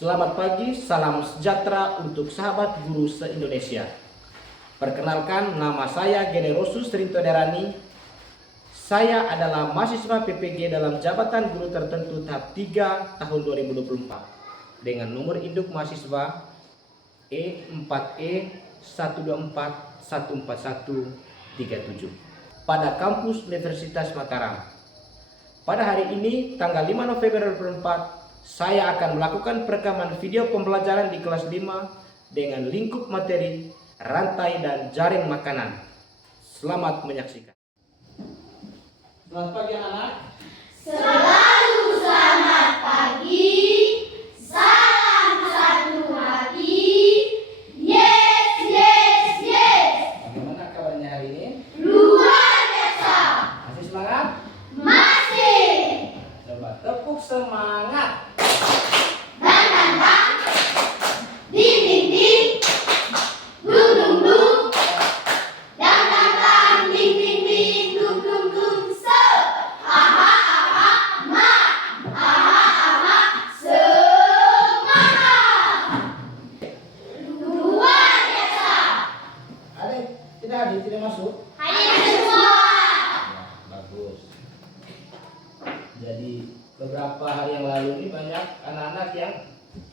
Selamat pagi, salam sejahtera untuk sahabat guru se-Indonesia. Perkenalkan, nama saya Generosus Rinto Derani. Saya adalah mahasiswa PPG dalam jabatan guru tertentu tahap 3 tahun 2024 dengan nomor induk mahasiswa E4E124141137 pada kampus Universitas Mataram. Pada hari ini, tanggal 5 November 2024, saya akan melakukan perekaman video pembelajaran di kelas 5 dengan lingkup materi, rantai, dan jaring makanan. Selamat menyaksikan. Selamat pagi anak-anak. Selalu selamat pagi. Salam satu hati. Yes, yes, yes. Bagaimana kabarnya hari ini? Luar biasa. Masih semangat? Masih. Coba tepuk semangat. Ding, ding, ding. Dung, dung, dung. Dang, dang, dang. Ding, ding, ding. Dung, dung, dung. Se. Aha, aha, ma. Aha, aha. Semangat. Luar biasa. Ada tidak masuk? Hadir semua. Ya, bagus. Jadi beberapa hari yang lalu ini banyak anak-anak yang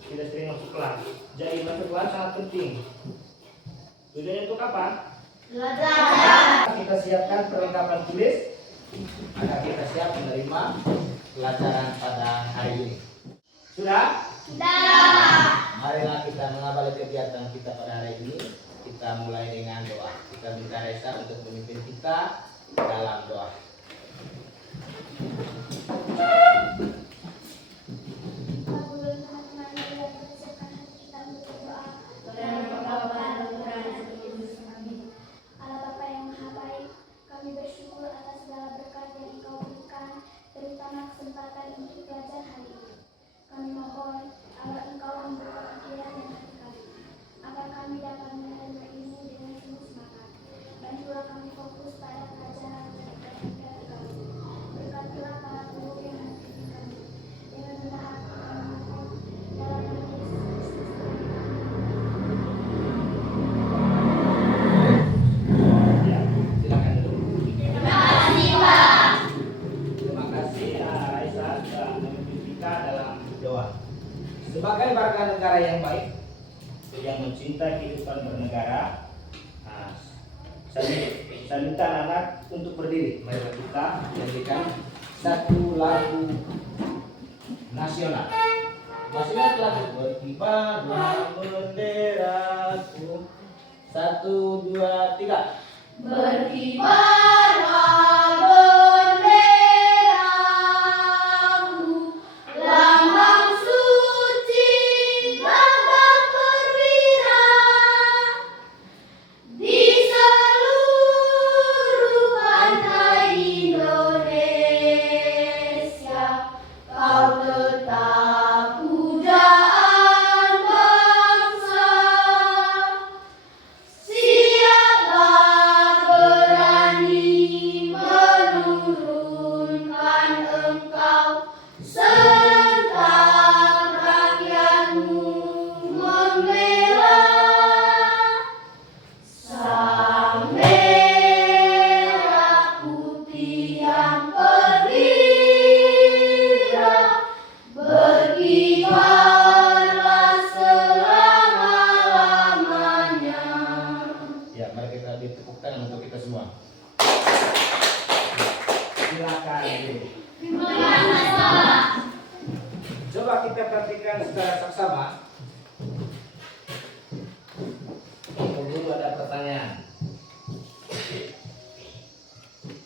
tidak sering masuk kelas. Jadi masuk kelas sangat penting. Tujuannya untuk apa? Belajar. Kita siapkan perlengkapan tulis agar kita siap menerima pelajaran pada hari ini. Sudah? Sudah. Marilah kita mengawali kegiatan kita pada hari ini. Kita mulai dengan doa. Kita minta Reza untuk memimpin kita dalam doa. Allah Bapa yang Maha Baik, kami bersyukur atas segala berkat yang Engkau berikan, terutama kesempatan untuk belajar hari ini. Kami mohon agar Engkau membuka pikiran dan hati kami, agar kami dapat menerima ilmu dengan penuh semangat. Bantulah kami fokus pada pelajaran dan ibadah kami. Berkatilah para guru yang membimbing kami. Dengan rendah hati kami mohon dalam nama Yesus Kristus. Ya, silakan dulu. Terima kasih, Pak. Terima kasih Raisa sudah memimpin kita dalam doa. Sebagai warga negara yang baik, yang mencintai kehidupan bernegara, saya minta anak-anak untuk berdiri. Mari kita nyanyikan satu lagu nasional. Masih ingat lagu berkibarlah benderaku. 1, 2, 3. Berkibarlah benderamu, lambang suci, lambang perwira. Di seluruh pantai Indonesia, kau tetap pujaan bangsa. Siapa berani menurunkan engkau, serentak rakyatmu membela. Sang merah putih yang perwira, berkibarlah selama-lamanya. Ya, mari kita tepuk tangan untuk kita semua. Silakan. Terima kasih, Pak. Coba kita perhatikan secara saksama. Dulu ada pertanyaan.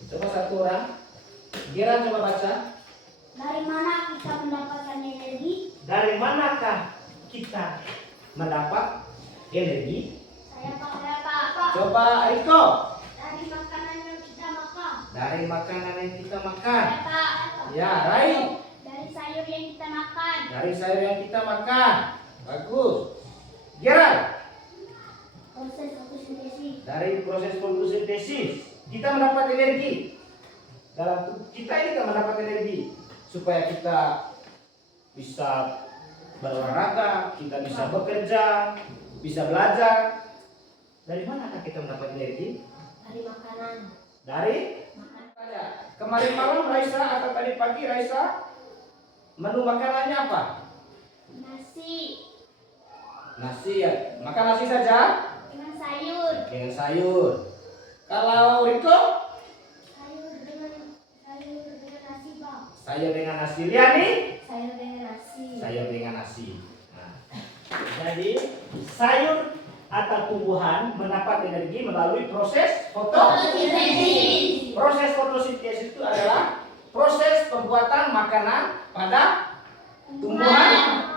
Coba satu orang. Giran coba baca. Dari mana kita mendapatkan energi? Dari manakah kita mendapat energi? Saya Pak. Coba Riko. Dari makanan yang kita makan. Dari makanan yang kita makan. Saya Pak. Ya, Rai. Dari sayur yang kita makan. Dari sayur yang kita makan. Bagus. Giran. Proses fotosintesis. Dari proses fotosintesis kita mendapat energi. Dalam tubuh kita ini kan mendapat energi supaya kita bisa berolahraga, kita bisa bekerja, bisa belajar. Dari manakah kita mendapat energi? Dari makanan. Dari kemarin malam Raisa atau tadi pagi Raisa menu makanannya apa? Nasi Nasi ya. Makan nasi saja dengan sayur. dengan sayur. Kalau Riko? Sayur dengan nasi, Bang. Sayur dengan nasi. Liani? Sayur dengan nasi. Sayur dengan nasi. Nah, jadi sayur atau tumbuhan mendapat energi melalui proses Fotosintesis. Proses fotosintesis itu adalah proses pembuatan makanan pada tumbuhan.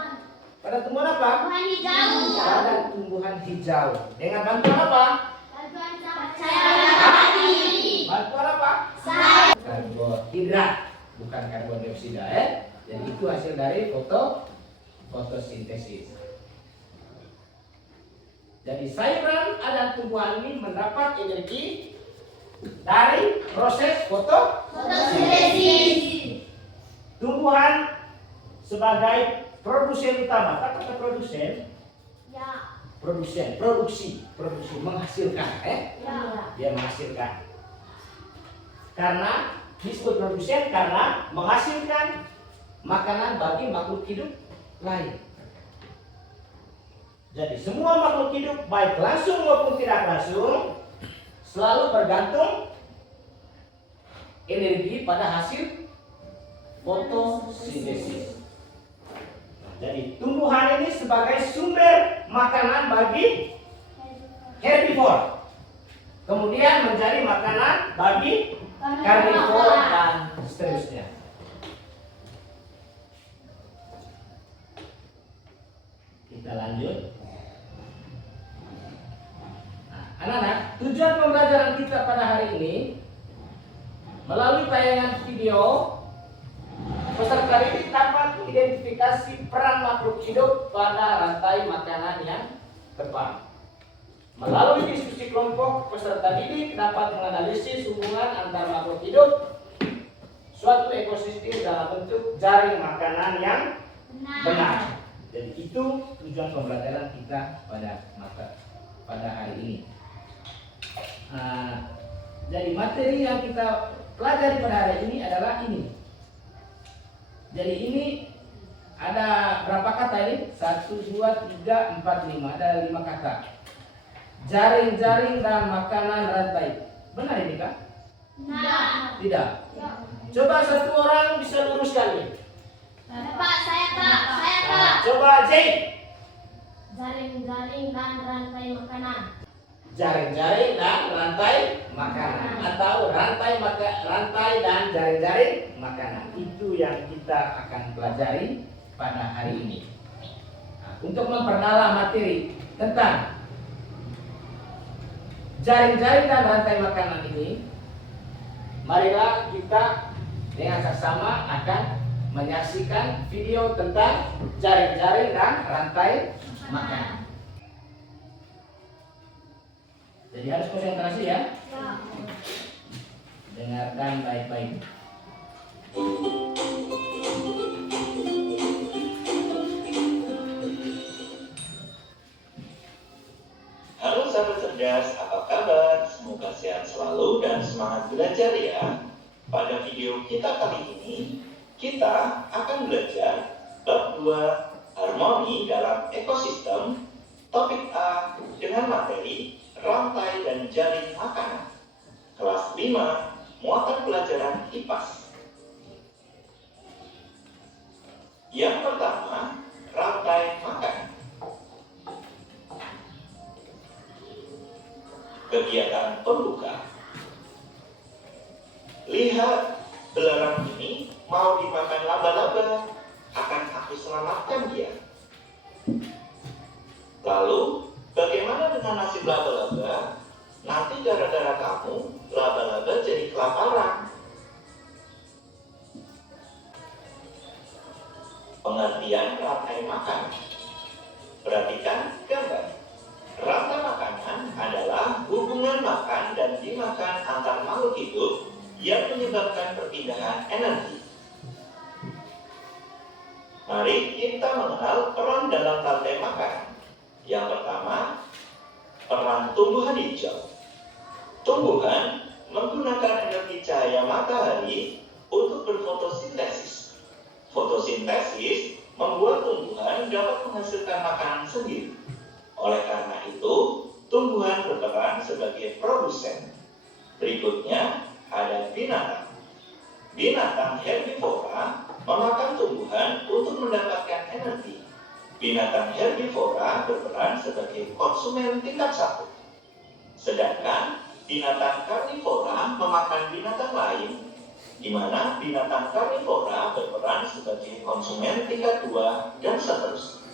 Pada tumbuhan apa? Tumbuhan hijau. Pada tumbuhan hijau. Dengan bantuan apa? Bantuan cahaya matahari. Bantuan apa? Cahaya. Karbohidrat, bukan karbon dioksida ya. Jadi itu hasil dari fotosintesis. Jadi sayuran dan tumbuhan ini mendapat energi dari proses Fotosintesis. tumbuhan sebagai produsen utama. Apa kata produsen? Ya. Produksi, menghasilkan, Ya. dia menghasilkan. Karena disebut produsen karena menghasilkan makanan bagi makhluk hidup lain. Jadi semua makhluk hidup baik langsung maupun tidak langsung selalu bergantung energi pada hasil fotosintesis. Jadi tumbuhan ini sebagai sumber makanan bagi herbivore, kemudian menjadi makanan bagi karnivora dan seterusnya. Kita lanjut. Nah, anak-anak, tujuan pembelajaran kita pada hari ini melalui tayangan video, peserta didik dapat mengidentifikasi peran makhluk hidup pada rantai makanan yang tepat. Melalui diskusi kelompok, peserta didik dapat menganalisis hubungan antar makhluk hidup suatu ekosistem dalam bentuk jaring makanan yang benar. Jadi itu tujuan pembelajaran kita pada hari ini. Jadi materi yang kita pelajari pada hari ini adalah ini. Jadi ini ada berapa kata ini? 1, 2, 3, 4, 5. Ada 5 kata. Jaring-jaring dan makanan rantai. Benar ini kak? Nah. Tidak. Coba satu orang bisa luruskan nih. Pak, saya Kak. Coba J. Jaring-jaring dan rantai makanan. Jaring-jaring dan rantai makanan atau rantai dan jaring-jaring makanan. Itu yang kita akan pelajari pada hari ini. Untuk memperdalam materi tentang jaring-jaring dan rantai makanan ini, marilah kita dengan seksama akan menyaksikan video tentang jaring-jaring dan rantai makanan. Jadi harus konsentrasi ya. Ya. Dengarkan baik-baik. Halo sahabat cerdas, apa kabar? Semoga sehat selalu dan semangat belajar ya. Pada video kita kali ini, kita akan belajar bab 2 harmoni dalam ekosistem, topik A dengan materi rantai dan jaring makanan. Kelas 5, muatan pelajaran IPAS. Yang pertama, rantai makanan. Kegiatan pembuka. Lihat, belerang ini mau dimakan laba-laba. Akan aku selamatkan dia. Lalu, bagaimana dengan nasib laba-laba? Nanti gara-gara kamu, laba-laba jadi kelaparan. Pengertian rantai makan. Perhatikan gambar. Rantai makanan adalah hubungan makan dan dimakan antar makhluk hidup yang menyebabkan perpindahan energi. Mari kita mengenal peran dalam rantai makanan. Yang pertama, peran tumbuhan hijau. Tumbuhan menggunakan energi cahaya matahari untuk berfotosintesis. Fotosintesis membuat tumbuhan dapat menghasilkan makanan sendiri. Oleh karena itu, tumbuhan berperan sebagai produsen. Berikutnya ada binatang. Binatang herbivora memakan tumbuhan untuk mendapatkan energi. Binatang herbivora berperan sebagai konsumen tingkat 1. Sedangkan binatang karnivora memakan binatang lain, di mana binatang karnivora berperan sebagai konsumen tingkat 2 dan seterusnya.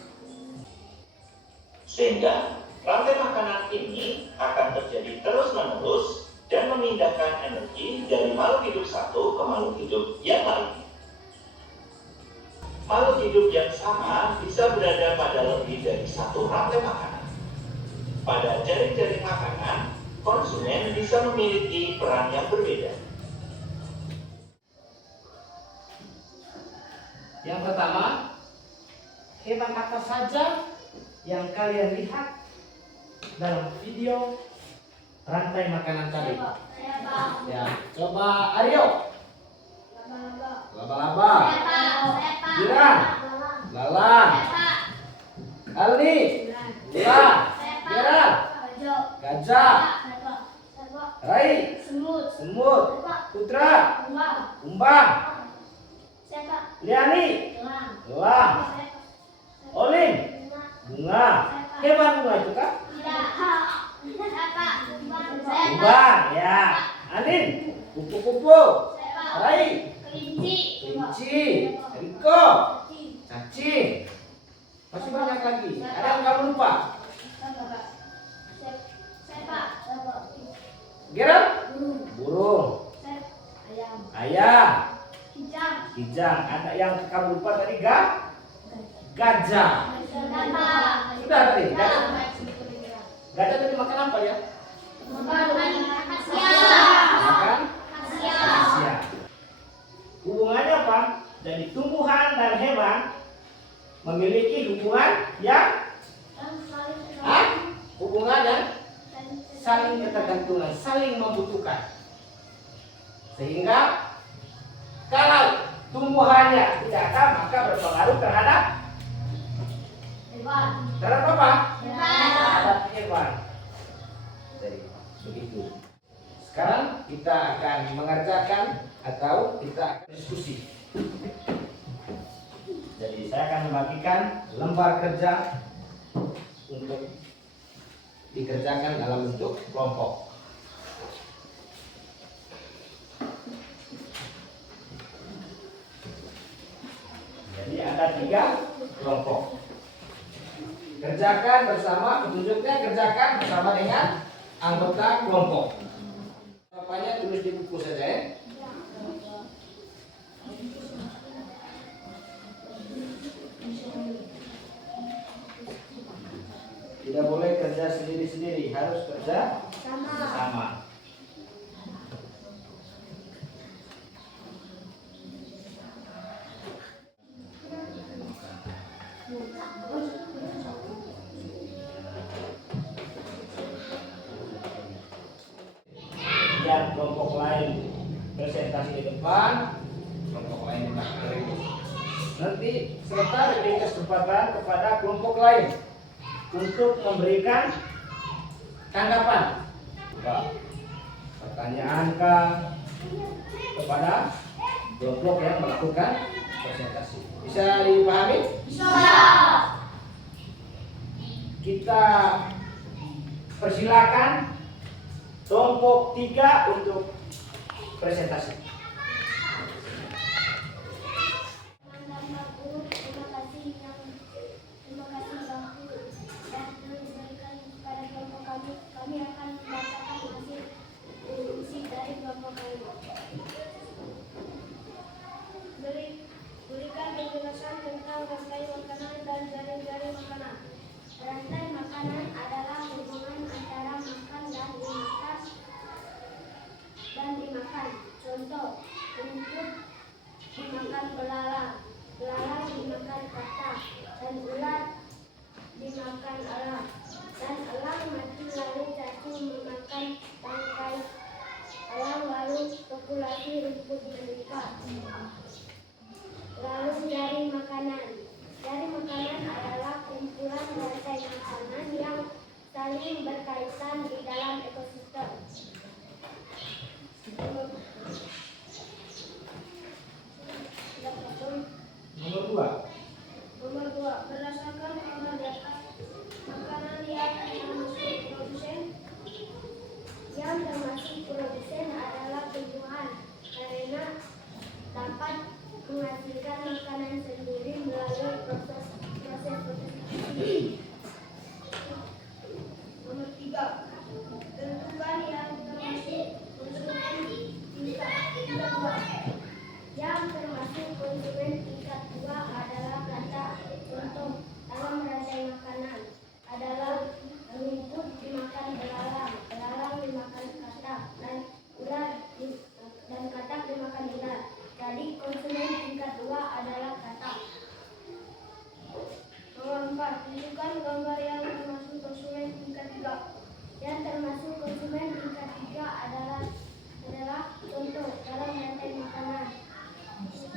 Sehingga rantai makanan ini akan terjadi terus-menerus dan memindahkan energi dari makhluk hidup satu ke makhluk hidup yang lain. Makhluk hidup yang sama bisa berada pada lebih dari satu rantai makanan. Pada jaring-jaring makanan, konsumen bisa memiliki peran yang berbeda. Yang pertama, hewan apa saja yang kalian lihat dalam video rantai makanan tadi? Ya, coba Aryo. Laba-laba. Jirang. Lalang. Alni. Ular. Merah. Gajah. Rai. Semut. Putra. Kumbang. Liani. Elang. Olin. Bunga. Hewan bunga itu kan? Kumbang, ya. Anin. Kupu-kupu. Rai. Kelinci. Riko. Cacing. Masih banyak lagi. Ada yang kamu lupa? Gerang? Burung. Ayam. Kijang. Ada yang kamu lupa tadi? Gajah. Sudah tadi. Gajah tadi makan apa ya? Makan khasiat. Hubungannya apa? Jadi tumbuhan dan hewan memiliki hubungan yang saling ketergantungan, saling membutuhkan. Sehingga kalau tumbuhannya tidak ada, maka berpengaruh terhadap apa? Terhadap hewan. Jadi begitu. Sekarang kita akan mengerjakan atau kita akan diskusi. Jadi saya akan membagikan lembar kerja untuk dikerjakan dalam bentuk kelompok. Jadi ada 3 kelompok. Kerjakan bersama, petunjuknya kerjakan bersama dengan anggota kelompok. Jawabannya tulis di buku saja ya. Tidak boleh kerja sendiri-sendiri, harus kerja sama. Yang kelompok lain presentasi di depan, kelompok lain di belakang. Nanti serta diberi kesempatan kepada kelompok lain untuk memberikan tanggapan, pertanyaan kepada kelompok yang melakukan presentasi. Bisa dipahami? Bisa. Kita persilakan kelompok 3 untuk presentasi. Berikan penjelasan tentang rantai makanan dan jaring-jaring makanan. Rantai makanan adalah hubungan antara makan dan dimakan. Contoh, Berdasarkan gambar di atas, makanan yang termasuk produsen adalah tumbuhan karena dapat menghasilkan makanan sendiri melalui proses fotosintesa. Nomor 3. Tentukan yang termasuk konsumen tingkat 2. Yang termasuk konsumen tingkat 2 adalah kata contoh dalam rantai makanan adalah rumput dimakan belalang, belalang dimakan katak, dan ular dan katak dimakan ular. Jadi konsumen tingkat 2 adalah katak. Nomor 4. Tunjukkan gambar yang termasuk konsumen tingkat 3. Yang termasuk konsumen tingkat 3 adalah contoh dalam rantai makanan.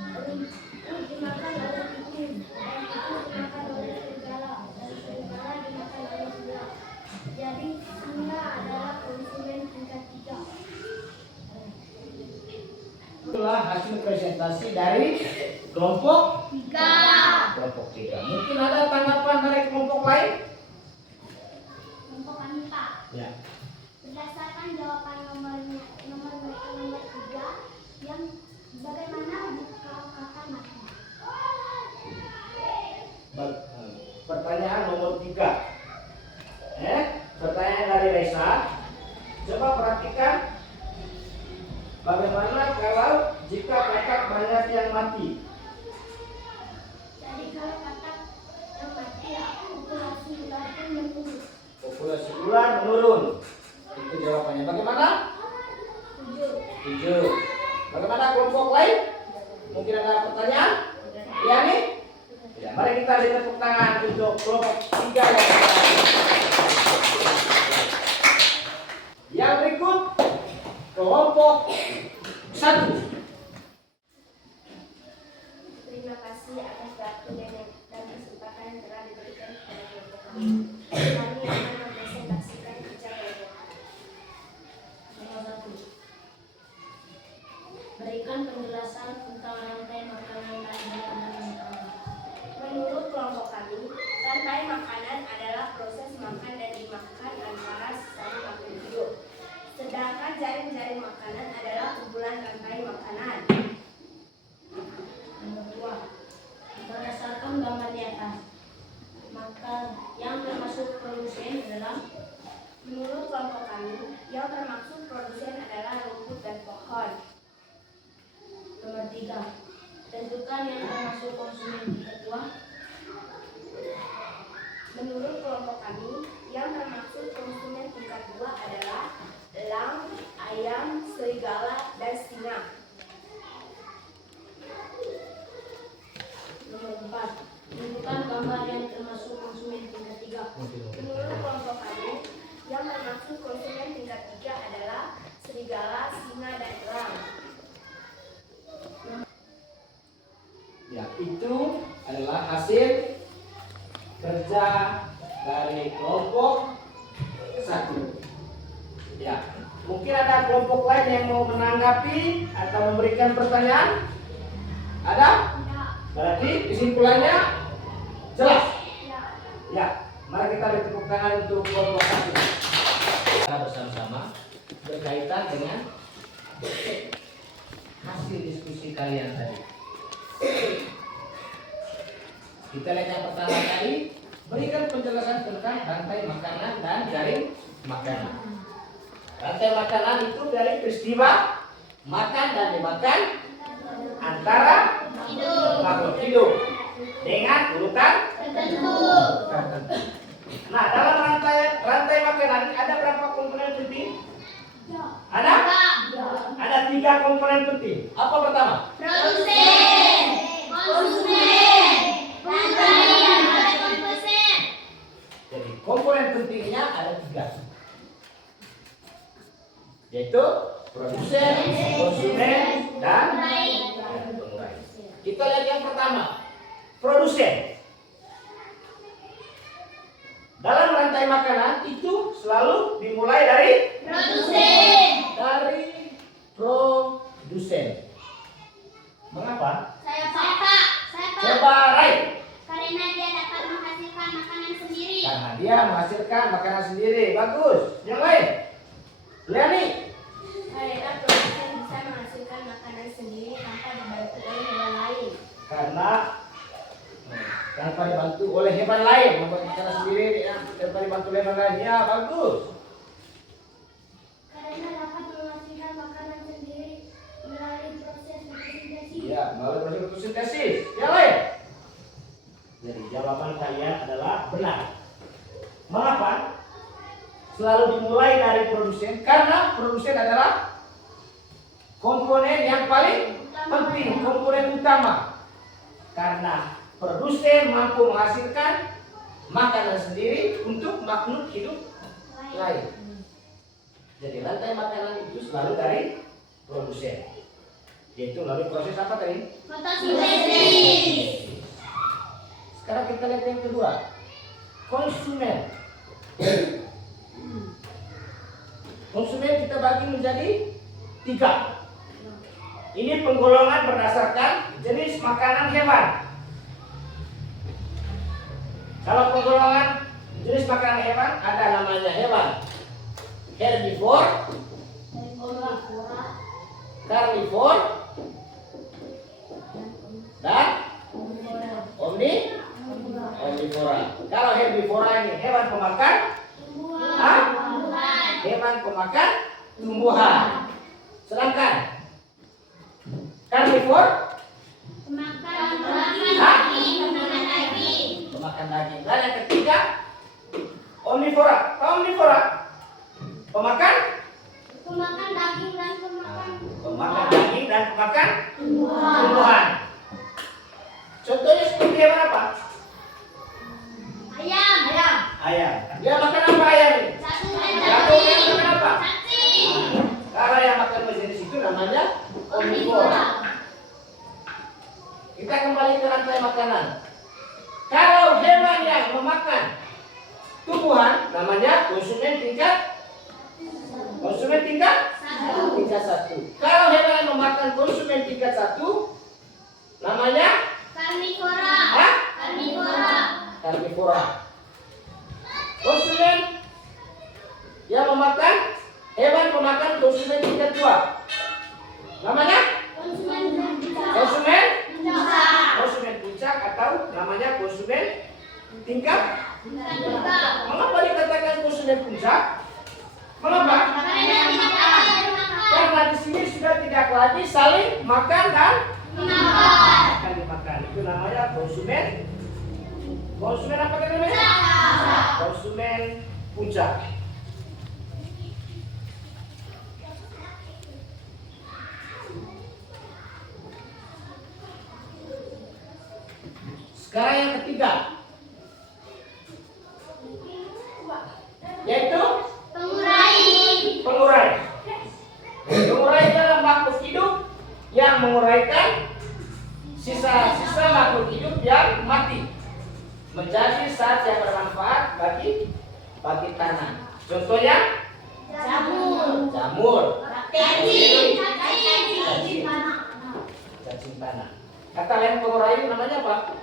Rumput dimakan oleh tikus, dan tikus dimakan oleh serigala, dan serigala dimakan oleh ular. Jadi singa adalah konsumen tingkat 3. Itulah hasil presentasi dari kelompok 3. kelompok 3. Mungkin ada tanggapan dari kelompok lain? Kelompok kami Pak. Ya. Berdasarkan jawaban nomor 3 yang bagaimana buka kata mati. Pertanyaan nomor 3. Pertanyaan dari Reza. Coba perhatikan bagaimana kalau jika katak banyak yang mati. Jadi kalau kata yang mati populasi ular pun menurun. Populasi ular menurun. Itu jawabannya. Bagaimana? 7. Bagaimana kelompok lain? Mungkin ada pertanyaan? Ya nih? Ya, mari kita beri tepuk tangan untuk kelompok 3 yang terakhir. Yang berikut kelompok 1. Terima kasih atas waktu dan kesempatan yang telah diberikan kepada kelompok kami. Kami akan mempresentasikan kerja kelompok. Nomor 1. Berikan penjelasan tentang rantai makanan dan bahan makanan. Menurut kelompok kami, rantai makanan adalah proses makan dan dimakan antara sesama makhluk hidup. Sedangkan jaring-jaring makanan adalah kumpulan rantai makanan. Nomor 2. Berdasarkan gambar di atas, maka yang termasuk produsen adalah menurut kelompok kami, yang termasuk produsen adalah rumput dan pohon. Nomor 3. Tentukan yang termasuk konsumen tingkat 2. Menurut kelompok kami, yang termasuk konsumen tingkat 2 adalah elang, ayam, serigala, dan singa. Nomor 4. Tunjukkan gambar yang termasuk konsumen tingkat 3. Menurut kelompok kami, yang termasuk konsumen tingkat 3 adalah serigala, singa, dan elang. Ya, itu adalah hasil kerja dari kelompok 1. Ya, mungkin ada kelompok lain yang mau menanggapi atau memberikan pertanyaan? Ada? Berarti kesimpulannya jelas. Ya, mari kita beri tepuk tangan untuk kelompok 1. Kita bersama-sama berkaitan dengan hasil diskusi kalian tadi. Kita lihat yang pertama tadi, berikan penjelasan tentang rantai makanan dan jaring makanan. Rantai makanan itu dari peristiwa makan dan dimakan antara makhluk hidup dengan urutan tertentu. Nah, dalam rantai makanan ada berapa komponen penting? Ada 3 komponen penting. Apa pertama? Produsen, konsumen, rantai konsumen. Jadi komponen pentingnya ada 3, yaitu produsen, konsumen, dan pengurai. Kita lihat yang pertama, produsen. Dalam rantai makanan itu selalu dimulai dari Produsen. produsen. Mengapa? Saya Pak. Coba Rai. Karena dia dapat makanan sendiri. Karena dia menghasilkan makanan sendiri. Bagus. Yang lain. Leani. Karena produsen bisa menghasilkan makanan sendiri tanpa dibantu oleh hewan lain. Karena tanpa dibantu oleh hewan lain, membuat makanan sendiri ya, tanpa dibantu oleh hewan lain. Ya, bagus. Karena dapat menghasilkan makanan sendiri melalui proses fotosintesis. Ya, melalui proses fotosintesis. Yang lain. Jadi jawaban kalian adalah benar. Mengapa? Selalu dimulai dari produsen, karena produsen adalah komponen yang paling penting, komponen utama. Karena produsen mampu menghasilkan makanan sendiri untuk makhluk hidup lain. Jadi rantai makanan itu selalu dari produsen, yaitu melalui proses apa tadi? Fotosintesis. Sekarang kita lihat yang kedua, konsumen. Konsumen kita bagi menjadi 3. Ini penggolongan berdasarkan jenis makanan hewan. Kalau penggolongan jenis makanan hewan ada namanya hewan herbivore, carnivore, dan omnivora. Kalau herbivora ini hewan pemakan hewan pemakan tumbuhan. Sedangkan carnivore pemakan daging. Dan yang ketiga omnivora. Omnivora pemakan daging dan pemakan tumbuhan. Contohnya seperti hewan apa? Ayam. Dia makan apa ayam ini? Satu yang makan apa? Kalau yang makan jenis itu namanya omnivora. Kita kembali ke rantai makanan. Kalau hewan yang memakan tumbuhan namanya konsumen tingkat 1. Kalau hewan yang memakan konsumen tingkat 1 namanya karnivora. Konsumen yang memakan hewan pemakan konsumen tingkat 2 namanya konsumen puncak atau namanya konsumen tingkat. Mengapa dikatakan konsumen puncak? Mengapa? Karena di sini sudah tidak lagi saling makan dan dimakan. Itu namanya konsumen apa namanya? Konsumen puncak. Sekarang yang ketiga, yaitu pengurai. Pengurai adalah makhluk hidup yang menguraikan sisa-sisa makhluk hidup yang mati menjadi zat yang bermanfaat bagi tanah. Contohnya jamur, cacing tanah. Kata lain pengurai namanya apa?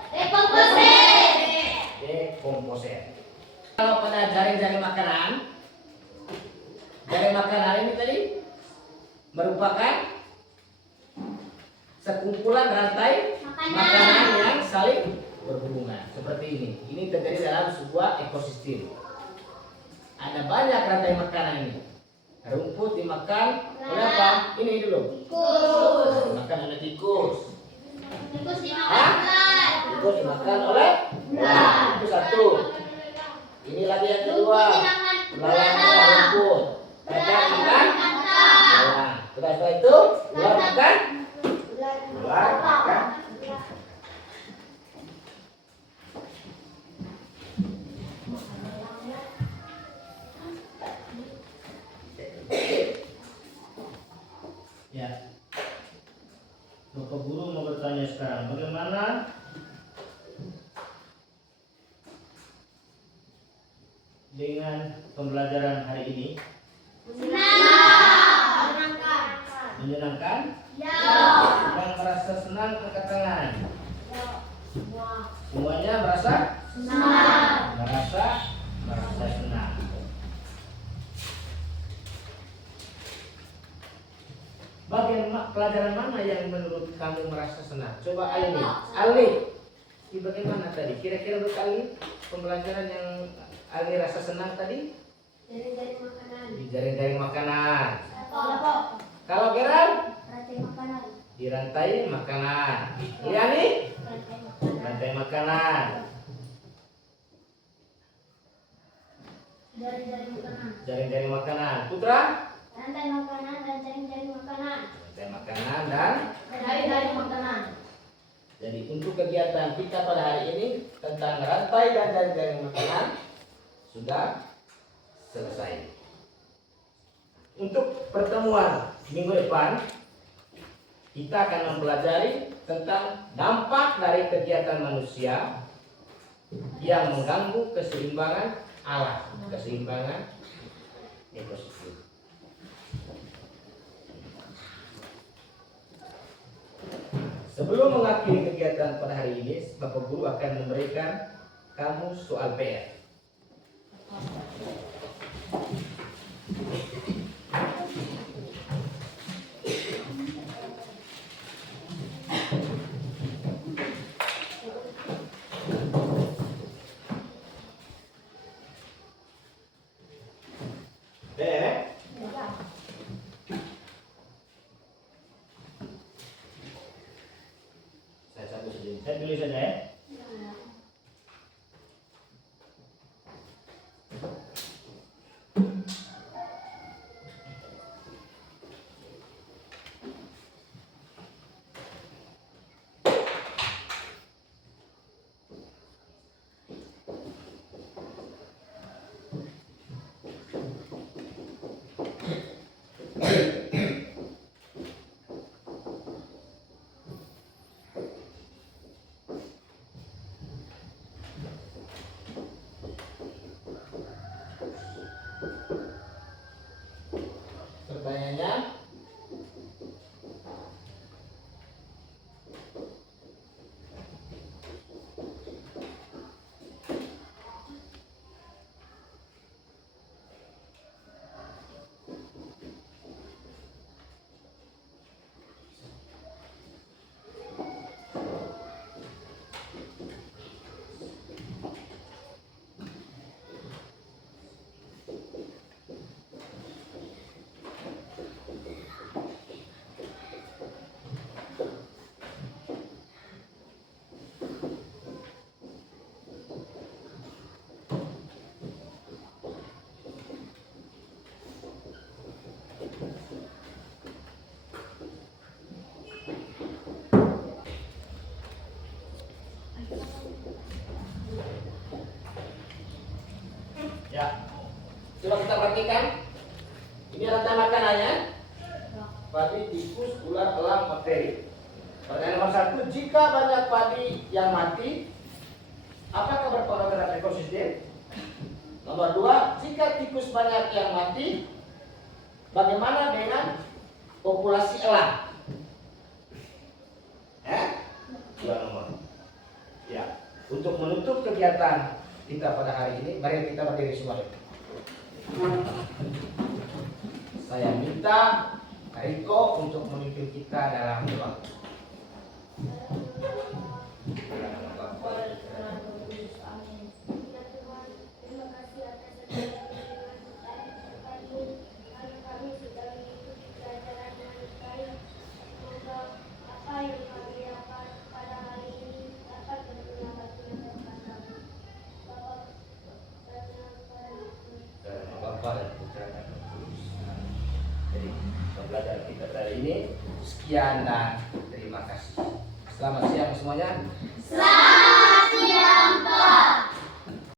Dekomposer. Kalau pada jaring-jaring makanan ini tadi merupakan sekumpulan rantai makanan yang saling berhubungan seperti ini. Ini terjadi dalam sebuah ekosistem. Ada banyak rantai makanan ini. Rumput dimakan oleh apa? Ini dulu. Dimakan oleh tikus. Tikus dimakan oleh ular. Itu satu. Ini lagi yang kedua. Belalang makan rumput. Gajah makan belalang. Setelah itu ular makan. Ya. Bapak Guru mau bertanya sekarang, bagaimana dengan pembelajaran hari ini? Menyenangkan? Yang merasa senang angkat tangan. Semuanya merasa senang. merasa senang. Bagian pelajaran mana yang menurut kamu merasa senang? Coba Ali. Ini bagaimana tadi? Kira-kira menurut Ali pembelajaran yang Ali rasa senang tadi? Jaring-jaring makanan. Di jaring-jaring makanan. Kelompok. Kalau Geran? Rantai makanan. Di rantai makanan. Liani? Rantai makanan. Rantai makanan. Jaring-jaring makanan. Jaring-jaring makanan. Putra? Rantai makanan dan jaring-jaring makanan. Rantai makanan dan Jaring-jaring makanan. jadi untuk kegiatan kita pada hari ini tentang rantai dan jaring-jaring makanan sudah selesai. Untuk pertemuan minggu depan kita akan mempelajari tentang dampak dari kegiatan manusia yang mengganggu keseimbangan alam, keseimbangan ekosistem. Sebelum mengakhiri kegiatan pada hari ini, Bapak Guru akan memberikan kamu soal PR. Saya tulis saja ya. Pertanyaannya, ya, coba kita perhatikan. Ini rantai makanannya. Padi, tikus, ular, elang, bakteri. Pertanyaan nomor 1, jika banyak padi yang mati, apakah berpengaruh terhadap ekosistem? Nomor 2, jika tikus banyak yang mati, bagaimana dengan populasi elang? Dua nomor. Ya, untuk menutup kegiatan kita pada hari ini, mari kita berdiri semua. Saya minta Riko untuk memimpin kita dalam doa. Terima kasih atas kami sudah mengikuti pelajaran dengan baik. Semoga apa yang kami dapat pada hari ini dapat berguna bagi masa depan kami. Bapak dan Putra dan Roh Kudus. Jadi pembelajaran kita kali ini sekian dan terima kasih. Selamat siang semuanya. Selamat